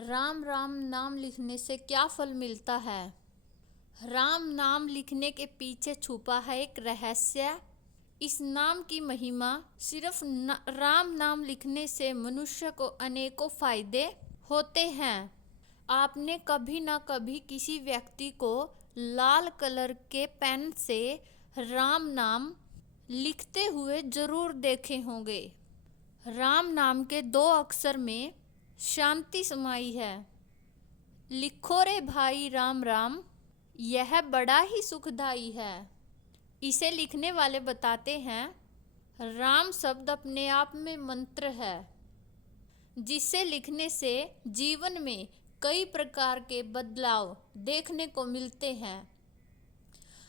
राम राम नाम लिखने से क्या फल मिलता है? राम नाम लिखने के पीछे छुपा है एक रहस्य। इस नाम की महिमा सिर्फ राम नाम लिखने से मनुष्य को अनेकों फायदे होते हैं। आपने कभी ना कभी किसी व्यक्ति को लाल कलर के पेन से राम नाम लिखते हुए जरूर देखे होंगे। राम नाम के दो अक्षर में शांति समाई है। लिखो रे भाई राम राम, यह बड़ा ही सुखदाई है। इसे लिखने वाले बताते हैं, राम शब्द अपने आप में मंत्र है, जिसे लिखने से जीवन में कई प्रकार के बदलाव देखने को मिलते हैं।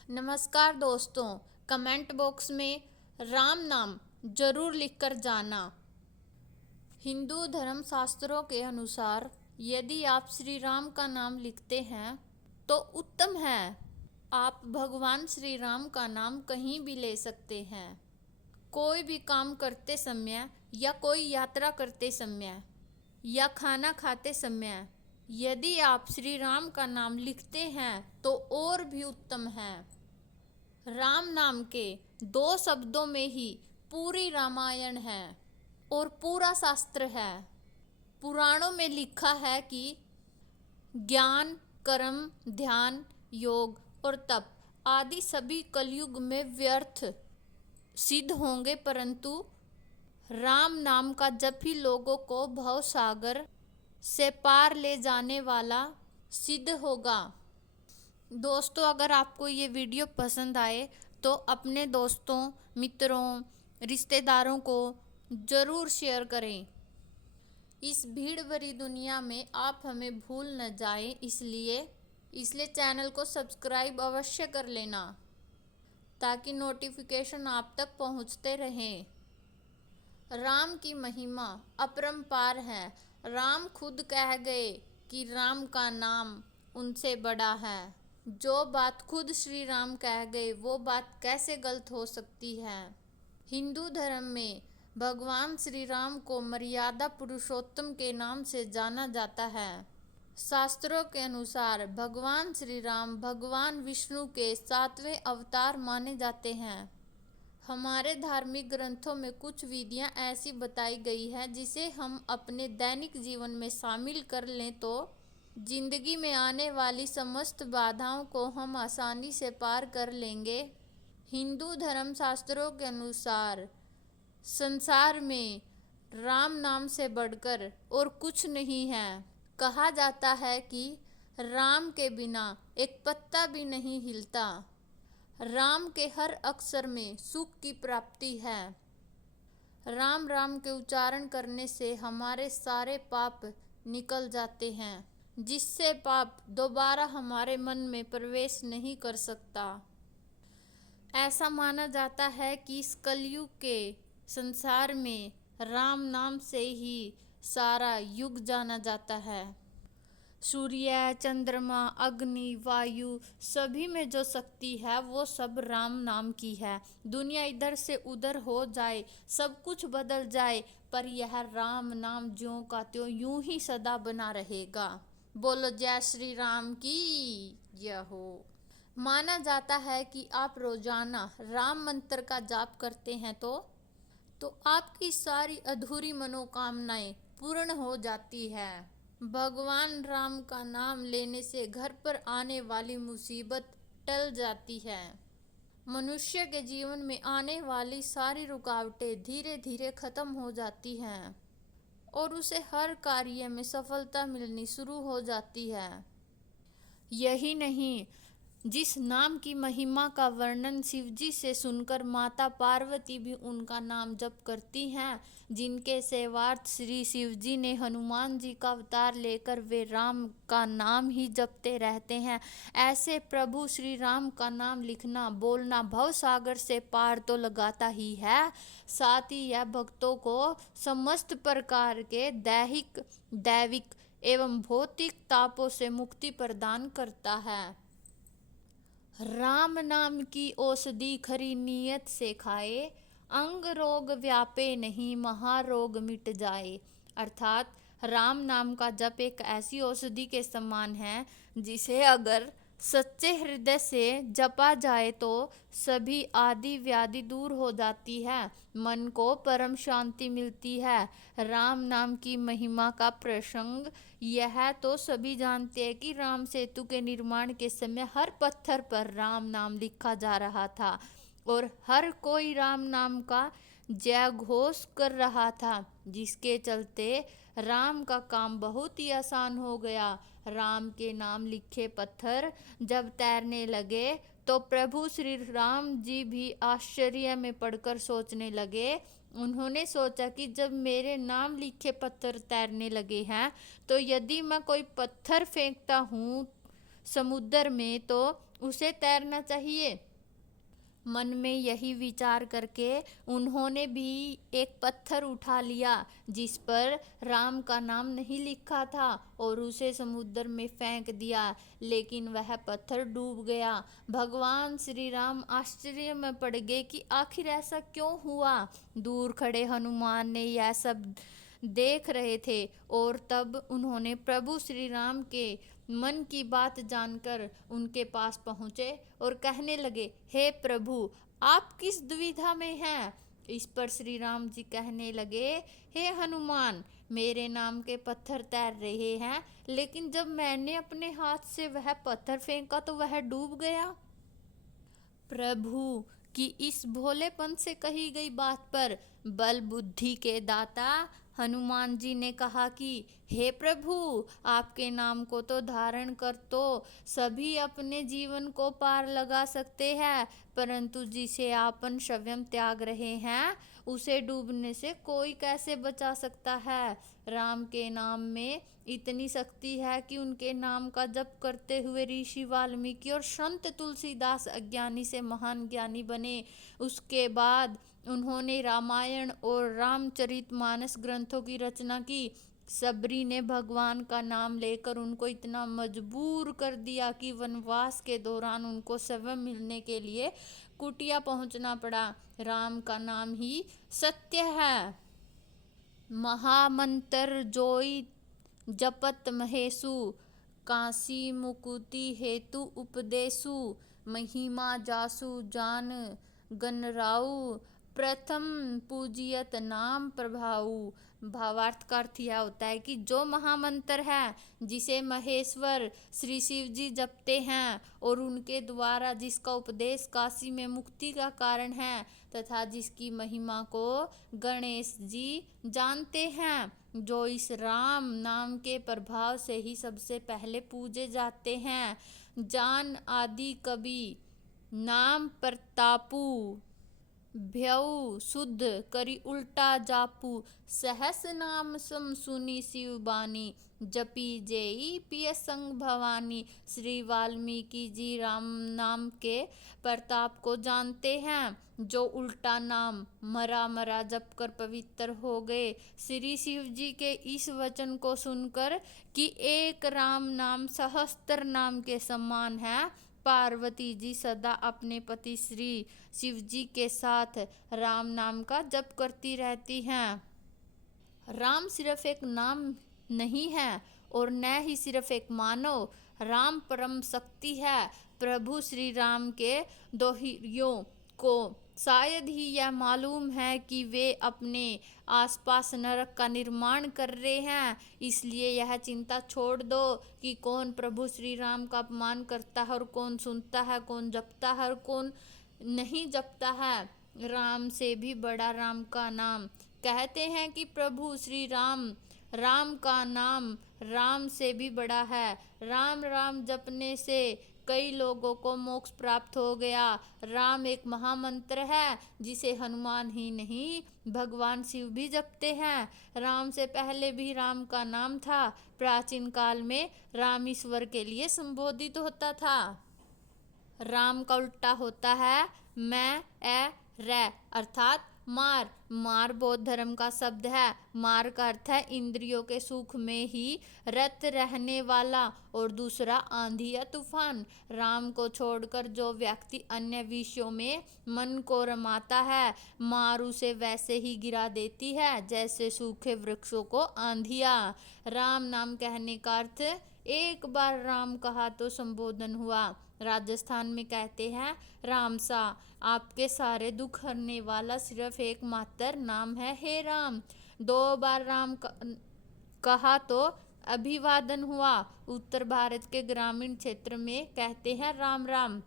नमस्कार दोस्तों, कमेंट बॉक्स में राम नाम जरूर लिखकर जाना। हिंदू धर्म शास्त्रों के अनुसार यदि आप श्री राम का नाम लिखते हैं तो उत्तम है। आप भगवान श्री राम का नाम कहीं भी ले सकते हैं। कोई भी काम करते समय या कोई यात्रा करते समय या खाना खाते समय यदि आप श्री राम का नाम लिखते हैं तो और भी उत्तम है। राम नाम के दो शब्दों में ही पूरी रामायण है और पूरा शास्त्र है। पुराणों में लिखा है कि ज्ञान, कर्म, ध्यान, योग और तप आदि सभी कलयुग में व्यर्थ सिद्ध होंगे, परंतु राम नाम का जप ही लोगों को भव सागर से पार ले जाने वाला सिद्ध होगा। दोस्तों, अगर आपको ये वीडियो पसंद आए तो अपने दोस्तों, मित्रों, रिश्तेदारों को जरूर शेयर करें। इस भीड़ भरी दुनिया में आप हमें भूल न जाएं, इसलिए चैनल को सब्सक्राइब अवश्य कर लेना ताकि नोटिफिकेशन आप तक पहुंचते रहें। राम की महिमा अपरंपार है। राम खुद कह गए कि राम का नाम उनसे बड़ा है। जो बात खुद श्री राम कह गए वो बात कैसे गलत हो सकती है। हिंदू धर्म में भगवान श्री राम को मर्यादा पुरुषोत्तम के नाम से जाना जाता है। शास्त्रों के अनुसार भगवान श्री राम भगवान विष्णु के 7वें अवतार माने जाते हैं। हमारे धार्मिक ग्रंथों में कुछ विधियां ऐसी बताई गई है जिसे हम अपने दैनिक जीवन में शामिल कर लें तो जिंदगी में आने वाली समस्त बाधाओं को हम आसानी से पार कर लेंगे। हिंदू धर्म शास्त्रों के अनुसार संसार में राम नाम से बढ़कर और कुछ नहीं है। कहा जाता है कि राम के बिना एक पत्ता भी नहीं हिलता। राम के हर अक्षर में सुख की प्राप्ति है। राम राम के उच्चारण करने से हमारे सारे पाप निकल जाते हैं, जिससे पाप दोबारा हमारे मन में प्रवेश नहीं कर सकता। ऐसा माना जाता है कि इस कलयुग के संसार में राम नाम से ही सारा युग जाना जाता है। सूर्य, चंद्रमा, अग्नि, वायु सभी में जो शक्ति है वो सब राम नाम की है। दुनिया इधर से उधर हो जाए, सब कुछ बदल जाए, पर यह राम नाम ज्यों का त्यों यूं ही सदा बना रहेगा। बोलो जय श्री राम की जय हो। माना जाता है कि आप रोजाना राम मंत्र का जाप करते हैं तो आपकी सारी अधूरी मनोकामनाएं पूर्ण हो जाती है। भगवान राम का नाम लेने से घर पर आने वाली मुसीबत टल जाती है। मनुष्य के जीवन में आने वाली सारी रुकावटें धीरे धीरे खत्म हो जाती हैं और उसे हर कार्य में सफलता मिलनी शुरू हो जाती है। यही नहीं, जिस नाम की महिमा का वर्णन शिवजी से सुनकर माता पार्वती भी उनका नाम जप करती हैं, जिनके सेवार्थ श्री शिवजी ने हनुमान जी का अवतार लेकर वे राम का नाम ही जपते रहते हैं। ऐसे प्रभु श्री राम का नाम लिखना, बोलना भव सागर से पार तो लगाता ही है, साथ ही यह भक्तों को समस्त प्रकार के दैहिक, दैविक एवं भौतिक तापों से मुक्ति प्रदान करता है। राम नाम की औषधि खरी नियत से खाए, अंग रोग व्यापे नहीं महारोग मिट जाए। अर्थात राम नाम का जप एक ऐसी औषधि के समान है जिसे अगर सच्चे हृदय से जपा जाए तो सभी आदि व्याधि दूर हो जाती है, मन को परम शांति मिलती है। राम नाम की महिमा का प्रसंग यह तो सभी जानते हैं कि राम सेतु के निर्माण के समय हर पत्थर पर राम नाम लिखा जा रहा था और हर कोई राम नाम का जय घोष कर रहा था, जिसके चलते राम का काम बहुत ही आसान हो गया। राम के नाम लिखे पत्थर जब तैरने लगे तो प्रभु श्री राम जी भी आश्चर्य में पड़कर सोचने लगे। उन्होंने सोचा कि जब मेरे नाम लिखे पत्थर तैरने लगे हैं तो यदि मैं कोई पत्थर फेंकता हूँ समुद्र में तो उसे तैरना चाहिए। मन में यही विचार करके उन्होंने भी एक पत्थर उठा लिया जिस पर राम का नाम नहीं लिखा था और उसे समुद्र में फेंक दिया, लेकिन वह पत्थर डूब गया। भगवान श्री राम आश्चर्य में पड़ गए कि आखिर ऐसा क्यों हुआ। दूर खड़े हनुमान ने यह सब देख रहे थे और तब उन्होंने प्रभु श्री राम के मन की बात जानकर उनके पास पहुँचे और कहने लगे, हे प्रभु, आप किस दुविधा में हैं। इस पर श्री राम जी कहने लगे, हे हनुमान, मेरे नाम के पत्थर तैर रहे हैं, लेकिन जब मैंने अपने हाथ से वह पत्थर फेंका तो वह डूब गया। प्रभु की इस भोलेपन से कही गई बात पर बल बुद्धि के दाता हनुमान जी ने कहा कि हे प्रभु, आपके नाम को तो धारण कर तो सभी अपने जीवन को पार लगा सकते हैं, परंतु जिसे आपन स्वयं त्याग रहे हैं उसे डूबने से कोई कैसे बचा सकता है। राम के नाम में इतनी शक्ति है कि उनके नाम का जप करते हुए ऋषि वाल्मीकि और संत तुलसीदास अज्ञानी से महान ज्ञानी बने। उसके बाद उन्होंने रामायण और रामचरितमानस ग्रंथों की रचना की। सबरी ने भगवान का नाम लेकर उनको इतना मजबूर कर दिया कि वनवास के दौरान उनको स्वयं मिलने के लिए कुटिया पहुंचना पड़ा। राम का नाम ही सत्य है। महामंत्र जोई जपत महेशु, काशी मुकुति हेतु उपदेशु, महिमा जासु जान गनराउ, प्रथम पूजियत नाम प्रभाऊ। भावार्थ का अर्थ यह होता है कि जो महामंत्र है जिसे महेश्वर श्री शिव जी जपते हैं और उनके द्वारा जिसका उपदेश काशी में मुक्ति का कारण है तथा जिसकी महिमा को गणेश जी जानते हैं, जो इस राम नाम के प्रभाव से ही सबसे पहले पूजे जाते हैं। जान आदि कवि नाम प्रतापू, भ्यऊ शुद्ध करी उल्टा जापू, सहस नाम सम सुनी शिव बानी, जपी जेई पिय संग भवानी। श्री वाल्मीकि जी राम नाम के प्रताप को जानते हैं, जो उल्टा नाम मरा मरा जप कर पवित्र हो गए। श्री शिव जी के इस वचन को सुनकर कि एक राम नाम सहस्त्र नाम के समान है, पार्वती जी सदा अपने पति श्री शिव जी के साथ राम नाम का जप करती रहती हैं। राम सिर्फ एक नाम नहीं है और न ही सिर्फ एक मानव, राम परम शक्ति है। प्रभु श्री राम के दोहियों को शायद ही यह मालूम है कि वे अपने आसपास नरक का निर्माण कर रहे हैं, इसलिए यह चिंता छोड़ दो कि कौन प्रभु श्री राम का अपमान करता है और कौन सुनता है, कौन जपता है और कौन नहीं जपता है। राम से भी बड़ा राम का नाम। कहते हैं कि प्रभु श्री राम, राम का नाम राम से भी बड़ा है। राम राम जपने से कई लोगों को मोक्ष प्राप्त हो गया। राम एक महामंत्र है जिसे हनुमान ही नहीं भगवान शिव भी जपते हैं। राम से पहले भी राम का नाम था। प्राचीन काल में राम ईश्वर के लिए संबोधित होता था। राम का उल्टा होता है मैं ए रे, अर्थात मार, मार बौद्ध धर्म का शब्द है। मार का अर्थ है इंद्रियों के सुख में ही रत रहने वाला, और दूसरा आंधी या तूफान। राम को छोड़कर जो व्यक्ति अन्य विषयों में मन को रमाता है, मार उसे वैसे ही गिरा देती है जैसे सूखे वृक्षों को आंधियाँ। राम नाम कहने का अर्थ एक बार राम कहा तो संबोधन हुआ। राजस्थान में कहते हैं रामसा, आपके सारे दुख हरने वाला सिर्फ एकमात्र नाम है, हे राम। 2 बार राम कहा तो अभिवादन हुआ। उत्तर भारत के ग्रामीण क्षेत्र में कहते हैं राम राम।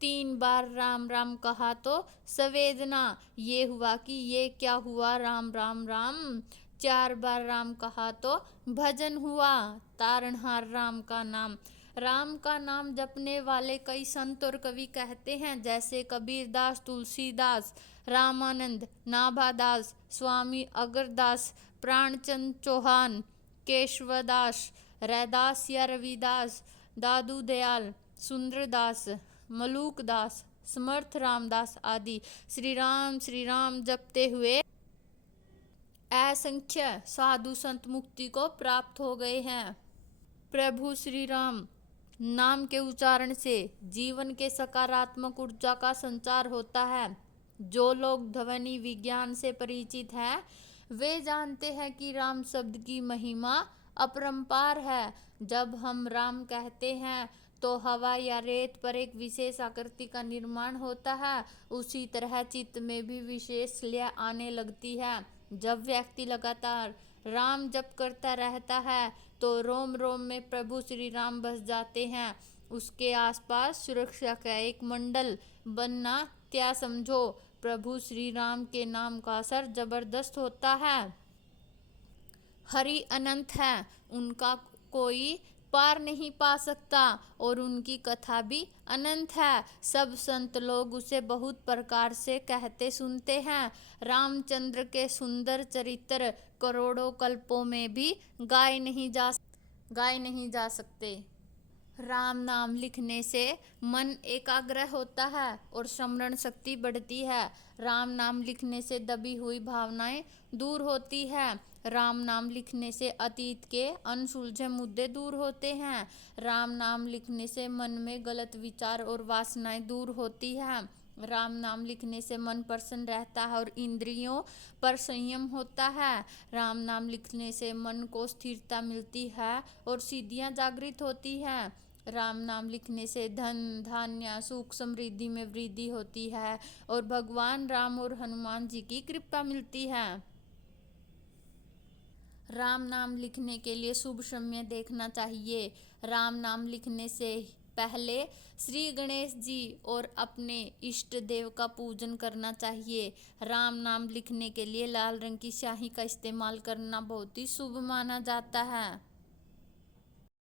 3 बार राम राम कहा तो संवेदना ये हुआ कि ये क्या हुआ, राम राम राम। 4 बार राम कहा तो भजन हुआ, तारणहार राम का नाम। राम का नाम जपने वाले कई संत और कवि कहते हैं, जैसे कबीरदास, तुलसीदास, रामानंद, नाभादास, स्वामी अगरदास, प्राणचंद चौहान, केशवदास, रैदास या रविदास, दादू दयाल, सुंदरदास, मलूकदास, समर्थ रामदास आदि। श्री राम जपते हुए असंख्य साधु संत मुक्ति को प्राप्त हो गए हैं। प्रभु श्री राम नाम के उच्चारण से जीवन के सकारात्मक ऊर्जा का संचार होता है। जो लोग ध्वनि विज्ञान से परिचित हैं वे जानते हैं कि राम शब्द की महिमा अपरंपार है। जब हम राम कहते हैं तो हवा या रेत पर एक विशेष आकृति का निर्माण होता है। उसी तरह चित्त में भी विशेष लय आने लगती है। जब व्यक्ति लगातार राम जप करता रहता है तो रोम रोम में प्रभु श्री राम बस जाते हैं। उसके आसपास सुरक्षा का एक मंडल बनना त्या समझो। प्रभु श्री राम के नाम का असर जबरदस्त होता है। हरि अनंत है, उनका कोई पार नहीं पा सकता, और उनकी कथा भी अनंत है। सब संत लोग उसे बहुत प्रकार से कहते सुनते हैं। रामचंद्र के सुंदर चरित्र करोड़ों कल्पों में भी गाए नहीं जा सकते। राम नाम लिखने से मन एकाग्र होता है और स्मरण शक्ति बढ़ती है। राम नाम लिखने से दबी हुई भावनाएं दूर होती है। राम नाम लिखने से अतीत के अनसुलझे मुद्दे दूर होते हैं। राम नाम लिखने से मन में गलत विचार और वासनाएं दूर होती हैं। राम नाम लिखने से मन प्रसन्न रहता है और इंद्रियों पर संयम होता है। राम नाम लिखने से मन को स्थिरता मिलती है और सिद्धियां जागृत होती हैं। राम नाम लिखने से धन धान्य सुख समृद्धि में वृद्धि होती है और भगवान राम और हनुमान जी की कृपा मिलती है। राम नाम लिखने के लिए शुभ समय देखना चाहिए। राम नाम लिखने से पहले श्री गणेश जी और अपने इष्ट देव का पूजन करना चाहिए। राम नाम लिखने के लिए लाल रंग की स्याही का इस्तेमाल करना बहुत ही शुभ माना जाता है।